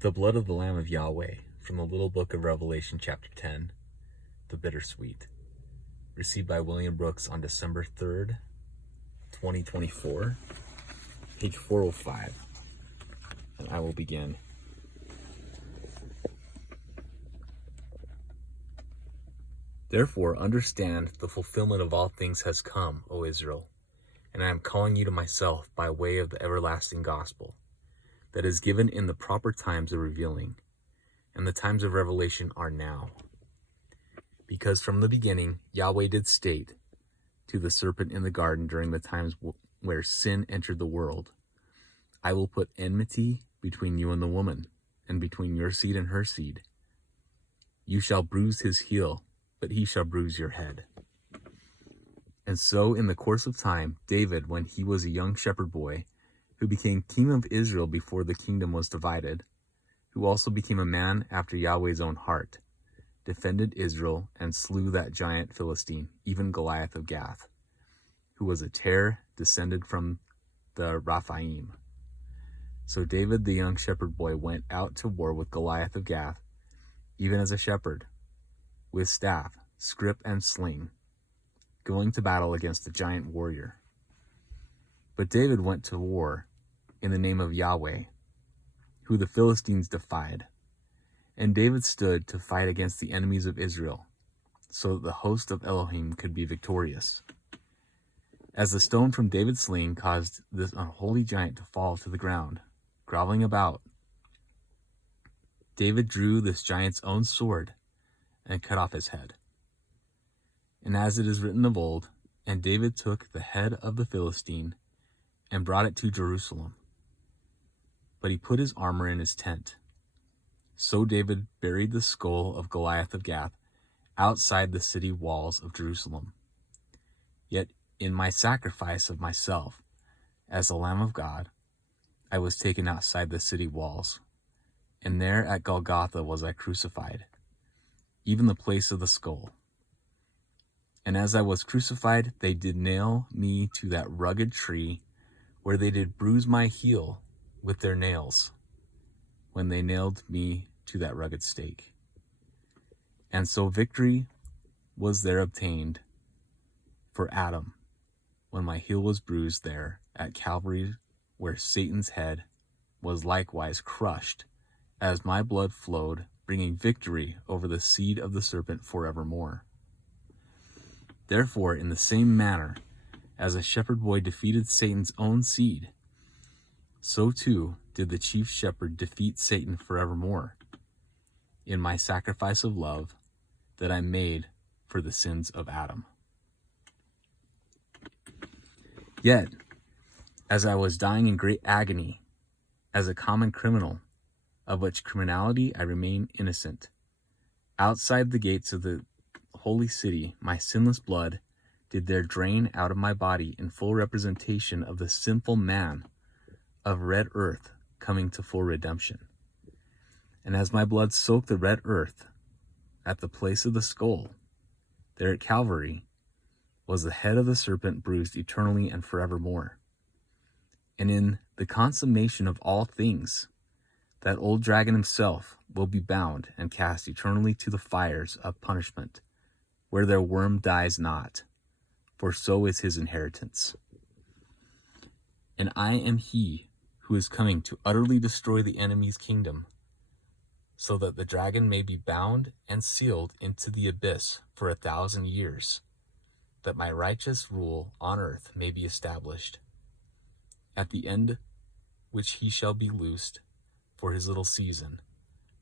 The blood of the Lamb of Yahweh, from the little book of Revelation chapter 10, The Bittersweet, received by William Brooks on December 3rd, 2024, page 405, and I will begin. Therefore, understand the fulfillment of all things has come, O Israel, and I am calling you to myself by way of the everlasting gospel, that is given in the proper times of revealing, and the times of revelation are now. Because from the beginning Yahweh did state to the serpent in the garden during the times where sin entered the world, I will put enmity between you and the woman, and between your seed and her seed. You shall bruise his heel, but he shall bruise your head. And so in the course of time, David, when he was a young shepherd boy, who became king of Israel before the kingdom was divided, who also became a man after Yahweh's own heart, defended Israel and slew that giant Philistine, even Goliath of Gath, who was a terror descended from the Raphaim. So David, the young shepherd boy, went out to war with Goliath of Gath, even as a shepherd, with staff, scrip, and sling, going to battle against the giant warrior. But David went to war in the name of Yahweh, who the Philistines defied. And David stood to fight against the enemies of Israel, so that the host of Elohim could be victorious. As the stone from David's sling caused this unholy giant to fall to the ground, groveling about, David drew this giant's own sword and cut off his head. And as it is written of old, and David took the head of the Philistine and brought it to Jerusalem. But he put his armor in his tent. So David buried the skull of Goliath of Gath outside the city walls of Jerusalem. Yet in my sacrifice of myself, as the Lamb of God, I was taken outside the city walls, and there at Golgotha was I crucified, even the place of the skull. And as I was crucified, they did nail me to that rugged tree, where they did bruise my heel with their nails, when they nailed me to that rugged stake. And so victory was there obtained for Adam, when my heel was bruised there at Calvary, where Satan's head was likewise crushed, as my blood flowed, bringing victory over the seed of the serpent forevermore. Therefore, in the same manner as a shepherd boy defeated Satan's own seed, so too did the chief shepherd defeat Satan forevermore, in my sacrifice of love that I made for the sins of Adam. Yet, as I was dying in great agony, as a common criminal, of which criminality I remain innocent, outside the gates of the holy city, my sinless blood did there drain out of my body in full representation of the sinful man of red earth coming to full redemption. And as my blood soaked the red earth at the place of the skull, there at Calvary was the head of the serpent bruised eternally and forevermore. And in the consummation of all things, that old dragon himself will be bound and cast eternally to the fires of punishment, where their worm dies not, for so is his inheritance. And I am he who is coming to utterly destroy the enemy's kingdom, so that the dragon may be bound and sealed into the abyss for 1,000 years, that my righteous rule on earth may be established. At the end which he shall be loosed for his little season,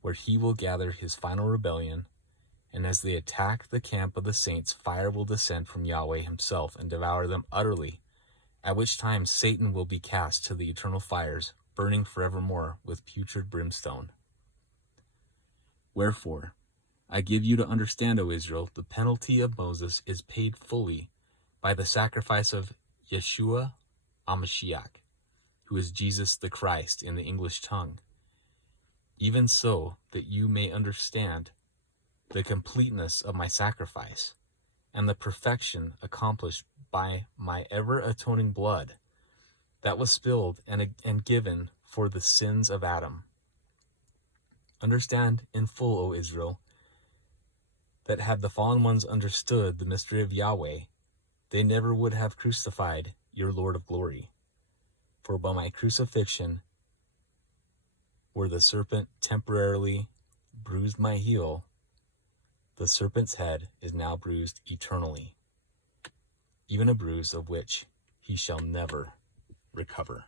where he will gather his final rebellion, and as they attack the camp of the saints, fire will descend from Yahweh himself and devour them utterly, at which time Satan will be cast to the eternal fires, burning forevermore with putrid brimstone. Wherefore, I give you to understand, O Israel, the penalty of Moses is paid fully by the sacrifice of Yeshua HaMashiach, who is Jesus the Christ in the English tongue. Even so, that you may understand the completeness of my sacrifice, and the perfection accomplished by my ever-atoning blood that was spilled and given for the sins of Adam. Understand in full, O Israel, that had the fallen ones understood the mystery of Yahweh, they never would have crucified your Lord of glory. For by my crucifixion, where the serpent temporarily bruised my heel, the serpent's head is now bruised eternally, even a bruise of which he shall never recover.